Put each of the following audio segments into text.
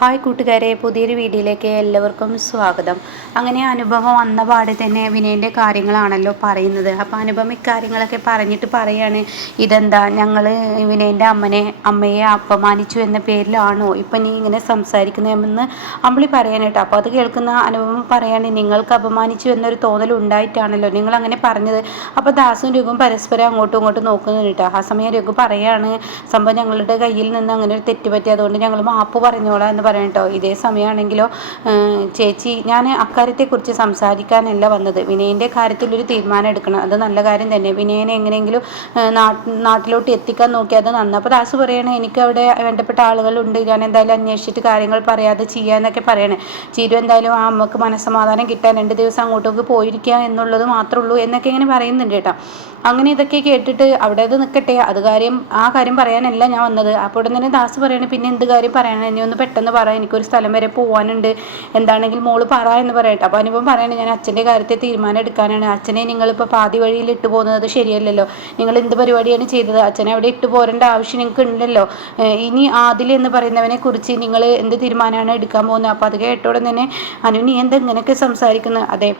Hi കൂട്ടുകാരെ, പുതിയൊരു വീഡിയോയിലേക്ക് എല്ലാവർക്കും സ്വാഗതം. അങ്ങനെ അനുഭവം വന്ന പാടെ തന്നെ വിനയൻ്റെ കാര്യങ്ങളാണല്ലോ പറയുന്നത്. അപ്പോൾ അനുപമ ഇക്കാര്യങ്ങളൊക്കെ പറഞ്ഞിട്ട് പറയാണ്, ഇതെന്താ ഞങ്ങൾ വിനയൻ്റെ അമ്മയെ അപമാനിച്ചു എന്ന പേരിലാണോ ഇപ്പം നീ ഇങ്ങനെ സംസാരിക്കുന്നതെന്ന് അമ്പിളി പറയാനായിട്ട്. അപ്പോൾ അത് കേൾക്കുന്ന അനുപമ പറയാണ്, നിങ്ങൾക്ക് അപമാനിച്ചു എന്നൊരു തോന്നൽ ഉണ്ടായിട്ടാണല്ലോ നിങ്ങൾ അങ്ങനെ പറഞ്ഞത്. അപ്പോൾ ദാസും രഘുവും പരസ്പരം അങ്ങോട്ടും ഇങ്ങോട്ടും നോക്കുന്നുണ്ട്. ആ സമയം രഘു പറയാണ്, സംഭവം ഞങ്ങളുടെ കയ്യിൽ നിന്ന് അങ്ങനെ ഒരു തെറ്റ് പറ്റി, അതുകൊണ്ട് ഞങ്ങൾ മാപ്പ് പറഞ്ഞോളാം എന്ന് പറയട്ടോ. ഇതേ സമയമാണെങ്കിലോ, ചേച്ചി ഞാൻ അക്കാര്യത്തെക്കുറിച്ച് സംസാരിക്കാനല്ല വന്നത്, വിനയൻ്റെ കാര്യത്തിലൊരു തീരുമാനം എടുക്കണം. അത് നല്ല കാര്യം തന്നെ. വിനയനെ എങ്ങനെയെങ്കിലും നാട്ടിലോട്ട് എത്തിക്കാൻ നോക്കി, അത് നന്ന്. അപ്പോൾ ദാസ് പറയണേ, എനിക്ക് അവിടെ വേണ്ടപ്പെട്ട ആളുകളുണ്ട്, ഞാൻ എന്തായാലും അന്വേഷിച്ചിട്ട് കാര്യങ്ങൾ പറയാതെ ചെയ്യാന്നൊക്കെ പറയണേ. ചിരു എന്തായാലും ആ അമ്മക്ക് മനസ്സമാധാനം കിട്ടാൻ 2 ദിവസം അങ്ങോട്ടേക്ക് പോയിരിക്കുക എന്നുള്ളത് മാത്രമേ ഉള്ളൂ എന്നൊക്കെ ഇങ്ങനെ പറയുന്നുണ്ട് കേട്ടോ. അങ്ങനെ ഇതൊക്കെ കേട്ടിട്ട് അവിടെ അത് നിൽക്കട്ടെ, ആ കാര്യം പറയാനല്ല ഞാൻ വന്നത്. അപ്പോൾ ഉടനെ ദാസ് പറയണേ, പിന്നെ എന്ത് കാര്യം പറയണം, ഇനി ഒന്ന് പെട്ടെന്ന് പറ, എനിക്കൊരു സ്ഥലം വരെ പോകാനുണ്ട്, എന്താണെങ്കിൽ മോള് പറ എന്ന് പറയട്ടെ. അപ്പോൾ അനുപം പറയണേ, ഞാൻ അച്ഛൻ്റെ കാര്യത്തെ തീരുമാനം എടുക്കാനാണ്. അച്ഛനെ നിങ്ങളിപ്പോൾ പാതി വഴിയിൽ ഇട്ട് പോകുന്നത് ശരിയല്ലല്ലോ. നിങ്ങൾ എന്ത് പരിപാടിയാണ് ചെയ്തത്? അച്ഛനെ അവിടെ ഇട്ട് പോരേണ്ട ആവശ്യം നിങ്ങൾക്ക് ഉണ്ടല്ലോ. ഇനി ആദിൽ എന്ന് പറയുന്നവനെ കുറിച്ച് നിങ്ങൾ എന്ത് തീരുമാനമാണ് എടുക്കാൻ പോകുന്നത്? അപ്പോൾ അത് കേട്ടോടെ തന്നെ അനു, നീ എന്താ ഇങ്ങനെയൊക്കെ സംസാരിക്കുന്നത്? അതെ,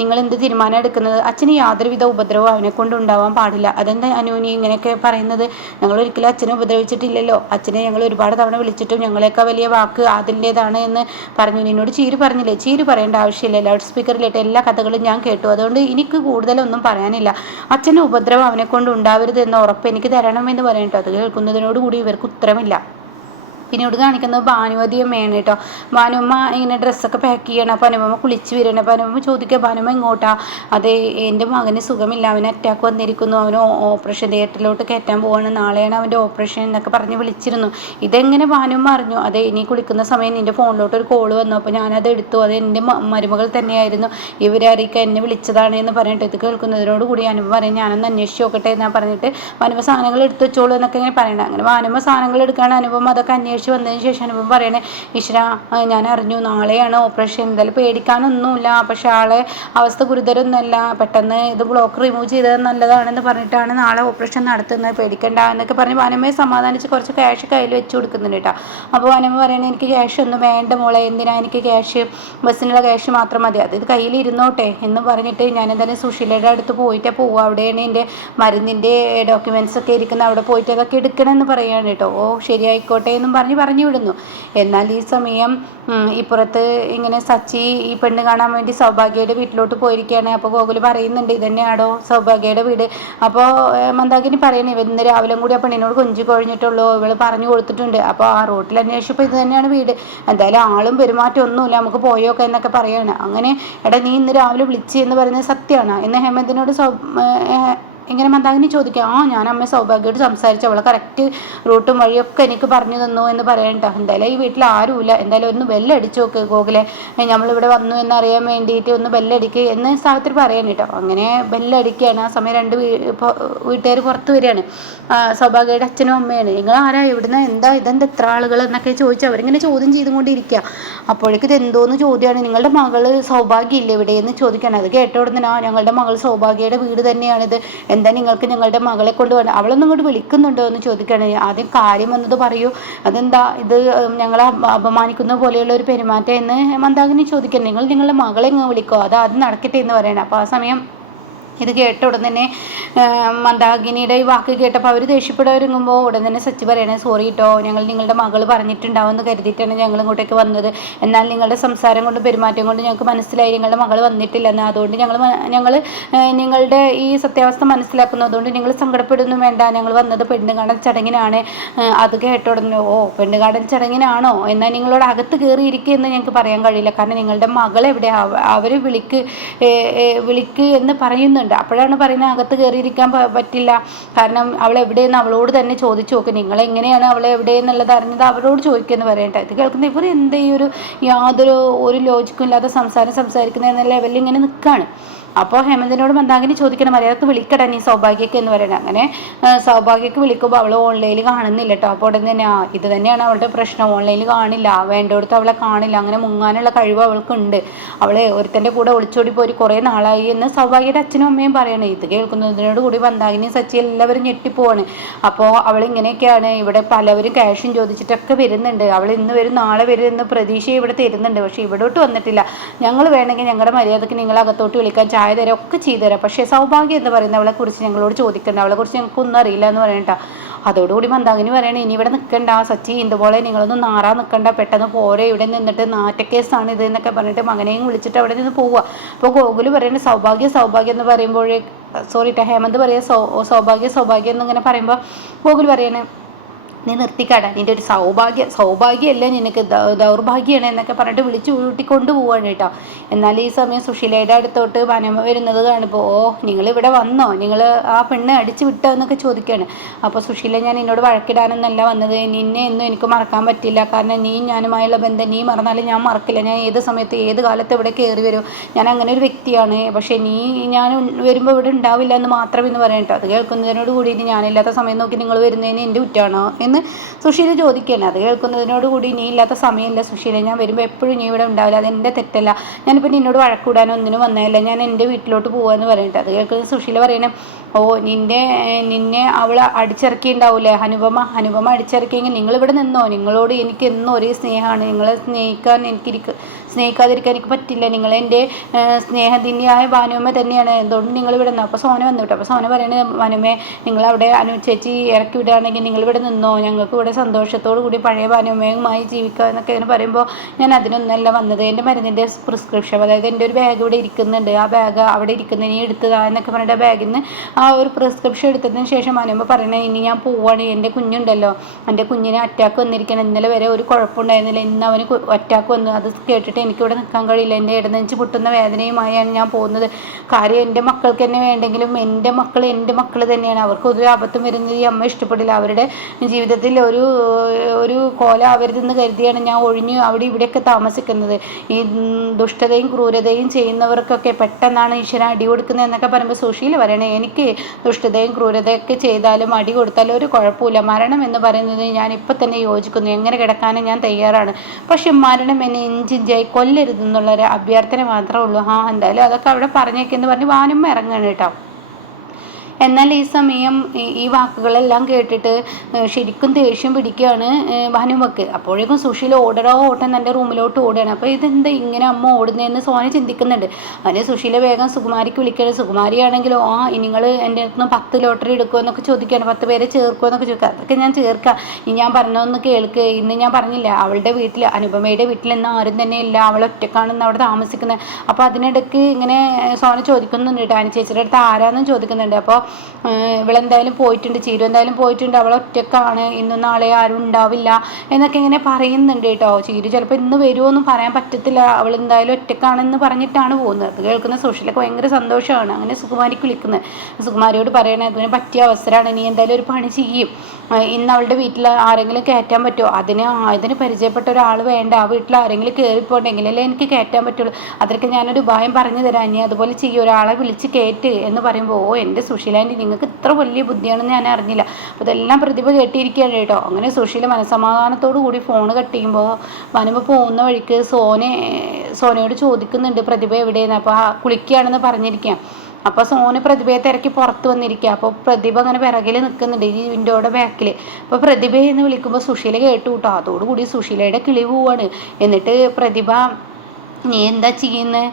നിങ്ങൾ എന്ത് തീരുമാനം എടുക്കുന്നത്? അച്ഛന് യാതൊരുവിധ ഉപദ്രവവും അവനെ കൊണ്ട് ഉണ്ടാവാൻ പാടില്ല. അതെന്താ അനു നീ ഇങ്ങനെയൊക്കെ പറയുന്നത്? ഞങ്ങൾ ഒരിക്കലും അച്ഛനെ ഉപദ്രവിച്ചിട്ടില്ലല്ലോ. അച്ഛനെ ഞങ്ങൾ ഒരുപാട് തവണ വിളിച്ചിട്ടും ഞങ്ങളെയൊക്കെ വലിയ വാക്ക് അതിൻ്റേതാണ് എന്ന് പറഞ്ഞു. നിന്നോട് ചീര് പറഞ്ഞില്ലേ? ചീര് പറയേണ്ട ആവശ്യമില്ല. ലൗഡ് സ്പീക്കറിലിട്ട് എല്ലാ കഥകളും ഞാൻ കേട്ടു. അതുകൊണ്ട് എനിക്ക് കൂടുതലൊന്നും പറയാനില്ല. അച്ഛൻ്റെ ഉപദ്രവം അവനെ കൊണ്ട് ഉണ്ടാവരുത് എന്ന ഉറപ്പ് എനിക്ക് തരണമെന്ന് പറയട്ടോ. അത് കേൾക്കുന്നതിനോടുകൂടി ഇവർക്ക് ഉത്തരമില്ല. പിന്നീട് കാണിക്കുന്നത് ഭാനുമതിയമ്മയാണ് കേട്ടോ. ഭാനുമ്മ ഇങ്ങനെ ഡ്രസ്സൊക്കെ പാക്ക് ചെയ്യണം. അപ്പോൾ അനുപമ കുളിച്ച് വരണം. അപ്പോൾ അനുപമ ചോദിക്കുക, ഭാനുമ്മ ഇങ്ങോട്ടാ? അതെ, എൻ്റെ മകന് സുഖമില്ല, അവന് അറ്റാക്ക് വന്നിരിക്കുന്നു, അവന് ഓപ്പറേഷൻ തിയേറ്ററിലോട്ട് കയറ്റാൻ പോവാണ്, നാളെയാണ് അവൻ്റെ ഓപ്പറേഷൻ എന്നൊക്കെ പറഞ്ഞ് വിളിച്ചിരുന്നു. ഇതെങ്ങനെ ഭാനുമ്മ അറിഞ്ഞു? അതെ, ഇനി കുളിക്കുന്ന സമയം നിൻ്റെ ഫോണിലോട്ട് ഒരു കോള് വന്നു, അപ്പോൾ ഞാനത് എടുത്തു, അത് എൻ്റെ മരുമകൾ തന്നെയായിരുന്നു, ഇവരെ അറിയിക്കാൻ എന്നെ വിളിച്ചതാണ് എന്ന് പറഞ്ഞിട്ട് ഇത് കേൾക്കുന്നതിനോട് കൂടി അനുപമ പറയും, ഞാനൊന്ന് അന്വേഷിച്ച് നോക്കട്ടെ എന്നാ പറഞ്ഞിട്ട് ഭാനുമ്മ സാധനങ്ങൾ എടുത്ത് വെച്ചോളൂ എന്നൊക്കെ ഇങ്ങനെ പറയണം. അങ്ങനെ ഭാനുമ്മ സാധനങ്ങൾ എടുക്കുകയാണ്. അനുപമ അതൊക്കെ അന്വേഷിച്ച് വന്നതിന് ശേഷം അനുപമ പറയണേ, ഈശ്വര ഞാൻ അറിഞ്ഞു, നാളെയാണ് ഓപ്പറേഷൻ, എന്തായാലും പേടിക്കാനൊന്നുമില്ല, പക്ഷെ ആളെ അവസ്ഥ ഗുരുതരമൊന്നുമല്ല, പെട്ടെന്ന് ഇത് ബ്ലോക്ക് റിമൂവ് ചെയ്തത് നല്ലതാണെന്ന് പറഞ്ഞിട്ടാണ് നാളെ ഓപ്പറേഷൻ നടത്തുന്നത്, പേടിക്കണ്ട എന്നൊക്കെ പറഞ്ഞ് ഭാനുമ്മയെ സമാധാനിച്ച് കുറച്ച് ക്യാഷ് കയ്യിൽ വെച്ച് കൊടുക്കുന്നുണ്ട് കേട്ടോ. അപ്പോൾ ഭാനുമ്മ പറയണേ, എനിക്ക് ക്യാഷ് ഒന്നും വേണ്ട മോളെ, എന്തിനാ എനിക്ക് ക്യാഷ്, ബസ്സിനുള്ള ക്യാഷ് മാത്രം മതി, അത് കയ്യിൽ ഇരുന്നോട്ടെ എന്ന് പറഞ്ഞിട്ട് ഞാൻ എന്തായാലും സുശീലയുടെ അടുത്ത് പോയിട്ടേ പോവുക, അവിടെയാണ് എൻ്റെ മരുന്നിൻ്റെ ഡോക്യുമെൻറ്റ്സ് ഒക്കെ ഇരിക്കുന്നത്, അവിടെ പോയിട്ട് അതൊക്കെ എടുക്കണമെന്ന് പറയുകയാണ് കേട്ടോ. ഓ ശരിയായിക്കോട്ടെ എന്നും പറഞ്ഞു വിടുന്നു. എന്നാൽ ഈ സമയം ഇപ്പുറത്ത് ഇങ്ങനെ സച്ചി ഈ പെണ്ണ് കാണാൻ വേണ്ടി സൗഭാഗ്യയുടെ വീട്ടിലോട്ട് പോയിരിക്കുകയാണ്. അപ്പോൾ ഗോകുല് പറയുന്നുണ്ട്, ഇതന്നെയാണോ സൗഭാഗ്യയുടെ വീട്? അപ്പോൾ മന്ദാകിനി പറയണേ, ഇന്ന് രാവിലെ കൂടി ആ പെണ്ണിനോട് കൊഞ്ചി കൊഴിഞ്ഞിട്ടുള്ളൂ, ഇവള് പറഞ്ഞു കൊടുത്തിട്ടുണ്ട്. അപ്പോൾ ആ റോട്ടിൽ അന്വേഷിച്ചപ്പോൾ ഇത് തന്നെയാണ് വീട്, എന്തായാലും ആളും പെരുമാറ്റം ഒന്നുമില്ല, നമുക്ക് പോയോക്കെ എന്നൊക്കെ പറയാണ്. അങ്ങനെ എടാ നീ ഇന്ന് രാവിലെ വിളിച്ച് എന്ന് പറയുന്നത് സത്യമാണ് എന്ന് ഹേമന്തിനോട് ഇങ്ങനെ മന്ദാകിനി ചോദിക്കുക. ഞാൻ അമ്മ സൗഭാഗ്യമായിട്ട് സംസാരിച്ചു, അവളെ കറക്റ്റ് റൂട്ടും വഴിയൊക്കെ എനിക്ക് പറഞ്ഞു തന്നു എന്ന് പറയണ്ട. എന്തായാലും ഈ വീട്ടിൽ ആരുമില്ല, എന്തായാലും ഒന്ന് ബെല്ലടിച്ചു നോക്ക് ഗോകുലെ, നമ്മളിവിടെ വന്നു എന്നറിയാൻ വേണ്ടിയിട്ട് ഒന്ന് ബെല്ലടിക്കുക എന്ന് സാവിത്രി പറയാൻ കേട്ടോ. അങ്ങനെ ബെല്ലടിക്കുകയാണ്. ആ സമയം 2 വീട്ടുകാർ പുറത്ത് വരികയാണ്. സൗഭാഗ്യയുടെ അച്ഛനും അമ്മയാണ്. നിങ്ങൾ ആരാ, ഇവിടുന്ന് ഇതെന്താ എത്ര ആളുകൾ എന്നൊക്കെ ചോദിച്ചു അവരിങ്ങനെ ചോദ്യം ചെയ്തുകൊണ്ടിരിക്കുക. അപ്പോഴേക്കും ഇത് എന്തോന്ന് ചോദ്യമാണ്, നിങ്ങളുടെ മകള് സൗഭാഗ്യമില്ലേ ഇവിടെ എന്ന് ചോദിക്കുകയാണ്. അത് കേട്ട ഉടനെ, ഞങ്ങളുടെ മകൾ സൗഭാഗ്യയുടെ വീട് തന്നെയാണിത്, എന്താ നിങ്ങൾക്ക് ഞങ്ങളുടെ മകളെ കൊണ്ട് വേണം, അവളൊന്നും ഇങ്ങോട്ട് വിളിക്കുന്നുണ്ടോ എന്ന് ചോദിക്കുകയാണ്. ആദ്യം കാര്യം വന്നത് പറയൂ, അതെന്താ ഇത് ഞങ്ങളെ അപമാനിക്കുന്ന പോലെയുള്ള ഒരു പെരുമാറ്റം എന്ന് മന്ദാകിനി ചോദിക്കണം. നിങ്ങളുടെ മകളെ ഇങ്ങ് വിളിക്കോ, അത് ആദ്യം നടക്കട്ടെ എന്ന് പറയണം. അപ്പോൾ ആ സമയം ഇത് കേട്ട ഉടൻ തന്നെ മന്ദാകിനിയുടെ ഈ വാക്ക് കേട്ടപ്പോൾ അവർ ദേഷ്യപ്പെടാൻ ഉടൻ തന്നെ സച്ചി പറയണേ, സോറി കേട്ടോ, ഞങ്ങൾ നിങ്ങളുടെ മകൾ പറഞ്ഞിട്ടുണ്ടാവും എന്ന് കരുതിയിട്ടാണ് ഞങ്ങൾ ഇങ്ങോട്ടേക്ക് വന്നത്, എന്നാൽ നിങ്ങളുടെ സംസാരം കൊണ്ട് പെരുമാറ്റം കൊണ്ട് ഞങ്ങൾക്ക് മനസ്സിലായി നിങ്ങളുടെ മകൾ വന്നിട്ടില്ലെന്ന്, അതുകൊണ്ട് ഞങ്ങൾ നിങ്ങളുടെ ഈ സത്യാവസ്ഥ മനസ്സിലാക്കുന്നു, അതുകൊണ്ട് നിങ്ങൾ സങ്കടപ്പെടുന്നു വേണ്ട, ഞങ്ങൾ വന്നത് പെണ്ണുകാണൽ ചടങ്ങിനാണ്. അത് കേട്ട ഉടനെ, ഓ പെണ്ണുകാണൽ ചടങ്ങിനാണോ, എന്നാൽ നിങ്ങളോട് അകത്ത് കയറിയിരിക്കുക എന്ന് ഞങ്ങൾക്ക് പറയാൻ കഴിയില്ല, കാരണം നിങ്ങളുടെ മകൾ എവിടെ, അവർ വിളിക്ക് എന്ന് പറയുന്നുണ്ട്. അപ്പോഴാണ് പറയുന്നത് അകത്ത് കയറിയിരിക്കാൻ പറ്റില്ല, കാരണം അവൾ എവിടെയെന്ന് അവളോട് തന്നെ ചോദിച്ചു നോക്ക്, നിങ്ങളെങ്ങനെയാണ് അവളെ എവിടെയെന്നുള്ളത് അറിഞ്ഞത് അവരോട് ചോദിക്കുമെന്ന് പറയട്ടെ. ഇത് കേൾക്കുന്ന ഇവർ യാതൊരു ലോജിക്കും ഇല്ലാതെ സംസാരിക്കുന്ന എന്ന ലെവലിൽ ഇങ്ങനെ നിൽക്കുകയാണ്. അപ്പോൾ ഹേമന്തിനോട് മന്ദാകിനി ചോദിക്കണം, മര്യാദക്ക് വിളിക്കടാ നീ സൗഭാഗ്യക്ക് എന്ന് പറയണം. അങ്ങനെ സൗഭാഗ്യക്ക് വിളിക്കുമ്പോൾ അവൾ ഓൺലൈനിൽ കാണുന്നില്ല കേട്ടോ. അപ്പോൾ ഉടനെ തന്നെ ഇത് തന്നെയാണ് അവളുടെ പ്രശ്നം, ഓൺലൈനിൽ കാണില്ല, വേണ്ടടുത്ത് അവളെ കാണില്ല, അങ്ങനെ മുങ്ങാനുള്ള കഴിവ് അവൾക്കുണ്ട്, അവളെ ഒരുത്തൻ്റെ കൂടെ ഒളിച്ചോടി പോയി കുറേ നാളായി എന്ന് സൗഭാഗ്യയുടെ അച്ഛനും അമ്മയും പറയണേ. ഇത് കേൾക്കുന്നതിനോട് കൂടി മന്ദാകിനി സച്ചി എല്ലാവരും ഞെട്ടിപ്പോവാണ്. അപ്പോൾ അവൾ ഇങ്ങനെയൊക്കെയാണ്, ഇവിടെ പലവരും ക്യാഷും ചോദിച്ചിട്ടൊക്കെ വരുന്നുണ്ട്, അവൾ ഇന്ന് വരും നാളെ വരും എന്ന് പ്രതീക്ഷ ഇവിടെ തരുന്നുണ്ട്, പക്ഷേ ഇവിടോട്ട് വന്നിട്ടില്ല, ഞങ്ങൾ വേണമെങ്കിൽ ഞങ്ങളുടെ മര്യാദക്ക് നിങ്ങൾ അകത്തോട്ട് വിളിക്കാൻ ചായ തരാം ഒക്കെ ചെയ്തു തരാം, പക്ഷേ സൗഭാഗ്യം എന്ന് പറയുന്ന അവളെ കുറിച്ച് ഞങ്ങളോട് ചോദിക്കണ്ട, അവളെ കുറിച്ച് ഞങ്ങൾക്കൊന്നും അറിയില്ല എന്ന് പറയണ്ട. അതോടുകൂടി മന്ദാകിനി പറയണേ, ഇനി ഇവിടെ നിൽക്കണ്ട സച്ചി, ഇതുപോലെ നിങ്ങളൊന്നും നാറാൻ നിൽക്കണ്ട, പെട്ടെന്ന് പോരെ, ഇവിടെ നിന്നിട്ട് നാറ്റക്കേസാണ് ഇത് എന്നൊക്കെ പറഞ്ഞിട്ട് മകനെയും വിളിച്ചിട്ട് അവിടെ നിന്ന് പോവുക. അപ്പോൾ ഗോകുല് പറയുന്നത് സൗഭാഗ്യം സൗഭാഗ്യം എന്ന് പറയുമ്പോഴേ ഹേമന്ത് പറയാ സൗഭാഗ്യം സൗഭാഗ്യം എന്നിങ്ങനെ പറയുമ്പോൾ ഗോകുൽ പറയണേ, നീ നിർത്തിക്കാടാ, നിൻ്റെ ഒരു സൗഭാഗ്യമല്ല നിനക്ക് ദൗർഭാഗ്യമാണ് എന്നൊക്കെ പറഞ്ഞിട്ട് വിളിച്ച് ഊട്ടിക്കൊണ്ട് പോവാണ് കേട്ടോ. എന്നാൽ ഈ സമയം സുശീലയുടെ അടുത്തോട്ട് വനമ വരുന്നത് കാണുമ്പോൾ, ഓ നിങ്ങളിവിടെ വന്നോ, നിങ്ങൾ ആ പെണ്ണ് അടിച്ചു വിട്ടോ എന്നൊക്കെ ചോദിക്കുകയാണ്. അപ്പോൾ സുശീല, ഞാൻ എന്നോട് വഴക്കിടാനൊന്നല്ല വന്നത്, നിന്നെ എന്നും എനിക്ക് മറക്കാൻ പറ്റില്ല, കാരണം നീ ഞാനുമായുള്ള ബന്ധം നീ മറന്നാലും ഞാൻ മറക്കില്ല, ഞാൻ ഏത് സമയത്ത് ഏത് കാലത്ത് ഇവിടെ കയറി വരും, ഞാൻ അങ്ങനെ ഒരു വ്യക്തിയാണ്, പക്ഷേ ഞാൻ വരുമ്പോൾ ഇവിടെ ഉണ്ടാവില്ല എന്ന് മാത്രം എന്ന് പറയാം കേട്ടോ. അത് കേൾക്കുന്നതിനോട് കൂടി ഞാനില്ലാത്ത സമയം നോക്കി നിങ്ങൾ വരുന്നതിന് എൻ്റെ കുറ്റാണോ എന്ന് സുശീല ചോദിക്കുകയാണ്. അത് കേൾക്കുന്നതിനോടുകൂടി, നീ ഇല്ലാത്ത സമയമില്ല സുശീല, ഞാൻ വരുമ്പോൾ എപ്പോഴും നീ ഇവിടെ ഉണ്ടാവില്ല, അത് എൻ്റെ തെറ്റല്ല, ഞാനിപ്പോൾ നിന്നോട് വഴക്കൂടാനോ ഒന്നിനും വന്നതല്ല, ഞാൻ എൻ്റെ വീട്ടിലോട്ട് പോകാമെന്ന് പറയട്ടെ. അത് കേൾക്കുന്നത് സുശീല പറയണേ, ഓ നിന്നെ അവൾ അടിച്ചിറക്കിയിട്ടുണ്ടാവില്ലേ അനുപമ അടിച്ചിറക്കിയെങ്കിൽ നിങ്ങളിവിടെ നിന്നോ, നിങ്ങളോട് എനിക്ക് എന്നും ഒരേ സ്നേഹമാണ്, നിങ്ങളെ സ്നേഹിക്കാതിരിക്കാൻ എനിക്ക് പറ്റില്ല, നിങ്ങളെൻ്റെ സ്നേഹത്തിൻ്റെയായ ഭാനുമ്മ തന്നെയാണ്, എന്തുകൊണ്ട് നിങ്ങളിവിടെ നിന്നോ. അപ്പോൾ സോന വന്നു കേട്ടോ. അപ്പോൾ സോന പറയുന്നത്, ഭാനുമ്മേ നിങ്ങളവിടെ ചേച്ചി ഇറക്കി വിടുകയാണെങ്കിൽ നിങ്ങളിവിടെ നിന്നോ, ഞങ്ങൾക്ക് ഇവിടെ സന്തോഷത്തോടു കൂടി പഴയ ഭാനുമ്മയുമായി ജീവിക്കുക എന്നൊക്കെ ഇങ്ങനെ പറയുമ്പോൾ, ഞാൻ അതിനൊന്നല്ല വന്നത്, എൻ്റെ മരുന്നിൻ്റെ പ്രിസ്ക്രിപ്ഷൻ, അതായത് എൻ്റെ ഒരു ബാഗ് ഇവിടെ ഇരിക്കുന്നുണ്ട്, ആ ബാഗ് അവിടെ ഇരിക്കുന്നത് നീ എടുത്തതാ എന്നൊക്കെ പറഞ്ഞിട്ട് ആ ബാഗിൽ നിന്ന് ആ ഒരു പ്രിസ്ക്രിപ്ഷൻ എടുത്തതിന് ശേഷം അനുമ്പോൾ പറയണേ, ഇനി ഞാൻ പോവാണ്, എൻ്റെ കുഞ്ഞുണ്ടല്ലോ, എൻ്റെ കുഞ്ഞിന് അറ്റാക്ക് വന്നിരിക്കണം, ഇന്നലെ വരെ ഒരു കുഴപ്പമുണ്ടായിരുന്നില്ല, ഇന്ന് അവന് അറ്റാക്ക് വന്നു, അത് കേട്ടിട്ട് എനിക്കിവിടെ നിൽക്കാൻ കഴിയില്ല, എൻ്റെ ഇടനെഞ്ച് പൊട്ടുന്ന വേദനയുമായാണ് ഞാൻ പോകുന്നത്, കാര്യം എൻ്റെ മക്കൾക്ക് തന്നെ വേണ്ടെങ്കിലും എൻ്റെ മക്കൾ തന്നെയാണ്, അവർക്ക് ഒരു അബദ്ധം വരുന്നത് ഈ അമ്മ ഇഷ്ടപ്പെടില്ല, അവരുടെ ജീവിതത്തിൽ ഒരു കോല ആവരുതെന്ന് കരുതിയാണ് ഞാൻ ഒഴിഞ്ഞ് അവിടെ ഇവിടെയൊക്കെ താമസിക്കുന്നത്, ഈ ദുഷ്ടതയും ക്രൂരതയും ചെയ്യുന്നവർക്കൊക്കെ പെട്ടെന്നാണ് ഈശ്വരൻ അടി കൊടുക്കുന്നത് എന്നൊക്കെ പറയുമ്പോൾ സുശീല പറയണേ, എനിക്ക് ദുഷ്ടതയും ക്രൂരതയൊക്കെ ചെയ്താലും അടി കൊടുത്താലും ഒരു കുഴപ്പമില്ല, മരണം എന്ന് പറയുന്നത് ഞാൻ ഇപ്പം തന്നെ യോജിക്കുന്നു, എങ്ങനെ കിടക്കാനും ഞാൻ തയ്യാറാണ്, പക്ഷെ മരണം എന്നെ ഇഞ്ചിഞ്ചായി കൊല്ലരുതെന്നുള്ളൊരു അഭ്യർത്ഥന മാത്രമേ ഉള്ളൂ. എന്തായാലും അതൊക്കെ അവിടെ പറഞ്ഞേക്കെന്ന് പറഞ്ഞ് വാനും ഇറങ്ങണം കേട്ടോ. എന്നാൽ ഈ സമയം ഈ വാക്കുകളെല്ലാം കേട്ടിട്ട് ശരിക്കും ദേഷ്യം പിടിക്കുകയാണ് ഭാനുമക്ക്. അപ്പോഴേക്കും സുശീല ഓട്ടം തൻ്റെ റൂമിലോട്ട് ഓടുകയാണ്. അപ്പോൾ ഇതെന്താ ഇങ്ങനെ അമ്മ ഓടുന്നതെന്ന് സോന ചിന്തിക്കുന്നുണ്ട്. അതിന് സുശീല വേഗം സുകുമാരിക്ക് വിളിക്കുകയാണ്. സുകുമാരിയാണെങ്കിലോ, നിങ്ങൾ എൻ്റെ അടുത്ത് 10 ലോട്ടറി എടുക്കുമോ എന്നൊക്കെ ചോദിക്കുകയാണ്, 10 പേരെ ചേർക്കുമോ എന്നൊക്കെ ചോദിക്കുക. അതൊക്കെ ഞാൻ ചേർക്കാം, ഞാൻ പറഞ്ഞൊന്ന് കേൾക്ക്, ഇന്ന് ഞാൻ പറഞ്ഞില്ല അവളുടെ വീട്ടിൽ അനുപമയുടെ വീട്ടിൽ ഇന്ന് ആരും തന്നെ ഇല്ല, അവൾ ഒറ്റക്കാണെന്ന് അവിടെ താമസിക്കുന്നത്. അപ്പോൾ അതിനിടയ്ക്ക് ഇങ്ങനെ സോന ചോദിക്കുന്നുണ്ട് കേട്ടോ, അനു ചേച്ചിയുടെ അടുത്ത് ആരാന്നും ചോദിക്കുന്നുണ്ട്. അപ്പോൾ ഇവളെന്തായാലും പോയിട്ടുണ്ട്, ചീരു എന്തായാലും പോയിട്ടുണ്ട്, അവൾ ഒറ്റക്കാണ്, ഇന്നും നാളെ ആരും ഉണ്ടാവില്ല എന്നൊക്കെ ഇങ്ങനെ പറയുന്നുണ്ട് കേട്ടോ. ചീരു ചിലപ്പോൾ ഇന്ന് വരുമോന്നും പറയാൻ പറ്റത്തില്ല, അവൾ എന്തായാലും ഒറ്റക്കാണെന്ന് പറഞ്ഞിട്ടാണ് പോകുന്നത്. അത് കേൾക്കുന്ന സുശീലക്ക് ഭയങ്കര സന്തോഷമാണ്. അങ്ങനെ സുകുമാരിക്ക് വിളിക്കുന്നത്, സുകുമാരിയോട് പറയണേ, അതിന് പറ്റിയ അവസരമാണ്, നീ എന്തായാലും ഒരു പണി ചെയ്യും, ഇന്ന് അവളുടെ വീട്ടിൽ ആരെങ്കിലും കയറ്റാൻ പറ്റുമോ, അതിന് പരിചയപ്പെട്ട ഒരാൾ വേണ്ട, ആ വീട്ടിൽ ആരെങ്കിലും കയറിപ്പോണ്ടെങ്കിലല്ലേ എനിക്ക് കയറ്റാൻ പറ്റുള്ളൂ, അതൊക്കെ ഞാനൊരു ഉപായം പറഞ്ഞു തരാം, നീ അതുപോലെ ചെയ്യും, ഒരാളെ വിളിച്ച് കയറ്റ് എന്ന് പറയുമ്പോൾ, ഓ എൻ്റെ സുശീല നിങ്ങൾക്ക് ഇത്ര വലിയ ബുദ്ധിയാണെന്ന് ഞാൻ അറിഞ്ഞില്ല. അപ്പോൾ ഇതെല്ലാം പ്രതിഭ കേട്ടിരിക്കുകയാണ് കേട്ടോ. അങ്ങനെ സുശീല മനസ്സമാധാനത്തോടു കൂടി ഫോൺ കട്ട് ചെയ്യുമ്പോൾ വനുമ്പോൾ പോകുന്ന വഴിക്ക് സോനയോട് ചോദിക്കുന്നുണ്ട് പ്രതിഭ എവിടെയെന്ന്. അപ്പോൾ കുളിക്കുകയാണെന്ന് പറഞ്ഞിരിക്കാം. അപ്പോൾ സോന പ്രതിഭയെ തിരക്കി പുറത്ത് വന്നിരിക്കുക. അപ്പോൾ പ്രതിഭ അങ്ങനെ പിറകിൽ നിൽക്കുന്നുണ്ട് ഈ വിൻഡോയുടെ ബാക്കിൽ. അപ്പോൾ പ്രതിഭയെന്ന് വിളിക്കുമ്പോൾ സുശീല കേട്ടു കേട്ടോ. അതോടുകൂടി സുശീലയുടെ കിളി പോവാണ്. എന്നിട്ട് പ്രതിഭ, നീ എന്താ ചെയ്യുന്നത്,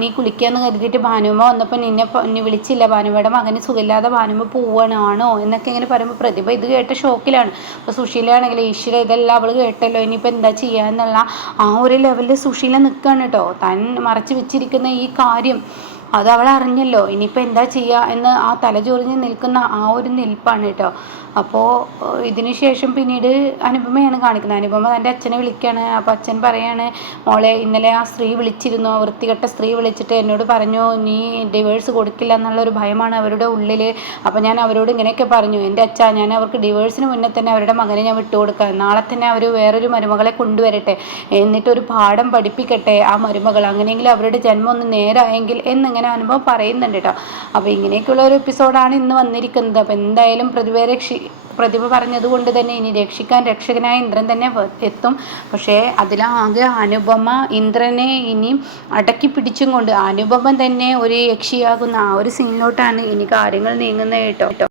നീ കുളിക്കാന്ന് കരുതിയിട്ട് ഭാനുമ്മ വന്നപ്പോൾ നിന്നെ വിളിച്ചില്ല, ഭാനുമ്മയുടെ മകന് സുഖമില്ലാതെ ഭാനുമ്മ പോവാണോ എന്നൊക്കെ ഇങ്ങനെ പറയുമ്പോൾ പ്രതിഭ ഇത് കേട്ട ഷോക്കിലാണ്. അപ്പോൾ സുശീലയാണെങ്കിൽ ഈശ്വര ഇതെല്ലാം അവൾ കേട്ടല്ലോ, ഇനിയിപ്പോൾ എന്താ ചെയ്യാന്നുള്ള ആ ഒരു ലെവലിൽ സുശീല നിൽക്കുകയാണ് കേട്ടോ. താൻ മറച്ചു വെച്ചിരിക്കുന്ന ഈ കാര്യം അത് അവൾ അറിഞ്ഞല്ലോ, ഇനിയിപ്പോൾ എന്താ ചെയ്യുക എന്ന് ആ തലചൊറിഞ്ഞ് നിൽക്കുന്ന ആ ഒരു നിൽപ്പാണ് കേട്ടോ. അപ്പോൾ ഇതിന് ശേഷം പിന്നീട് അനുപമയാണ് കാണിക്കുന്നത്. അനുപമ തൻ്റെ അച്ഛനെ വിളിക്കുകയാണ്. അപ്പോൾ അച്ഛൻ പറയാണ്, മോളെ ഇന്നലെ ആ സ്ത്രീ വിളിച്ചിരുന്നു, വൃത്തികെട്ട സ്ത്രീ വിളിച്ചിട്ട് എന്നോട് പറഞ്ഞു നീ ഡിവേഴ്സ് കൊടുക്കില്ല എന്നുള്ളൊരു ഭയമാണ് അവരുടെ ഉള്ളിൽ. അപ്പോൾ ഞാൻ അവരോട് ഇങ്ങനെയൊക്കെ പറഞ്ഞു, എൻ്റെ അച്ഛ ഞാൻ അവർക്ക് ഡിവേഴ്സിന് മുന്നേ തന്നെ അവരുടെ മകനെ ഞാൻ വിട്ടുകൊടുക്കാം, നാളെ തന്നെ അവർ വേറൊരു മരുമകളെ കൊണ്ടുവരട്ടെ, എന്നിട്ടൊരു പാഠം പഠിപ്പിക്കട്ടെ ആ മരുമകൾ, അങ്ങനെയെങ്കിലും അവരുടെ ജന്മം ഒന്ന് നേരായെങ്കിൽ എന്നിങ്ങനെ അനുഭവം പറയുന്നുണ്ട് കേട്ടോ. അപ്പോൾ ഇങ്ങനെയൊക്കെയുള്ള ഒരു എപ്പിസോഡാണ് ഇന്ന് വന്നിരിക്കുന്നത്. അപ്പോൾ എന്തായാലും പ്രതിഭ പറഞ്ഞതുകൊണ്ട് തന്നെ ഇനി രക്ഷിക്കാൻ രക്ഷകനായ ഇന്ദ്രൻ തന്നെ എത്തും. പക്ഷേ അതിലാകെ അനുപമ ഇന്ദ്രനെ ഇനി അടക്കി പിടിച്ചും കൊണ്ട് അനുപമ തന്നെ ഒരു യക്ഷിയാകുന്ന ആ ഒരു സീനിലോട്ടാണ് ഇനി കാര്യങ്ങൾ നീങ്ങുന്നത് കേട്ടോ.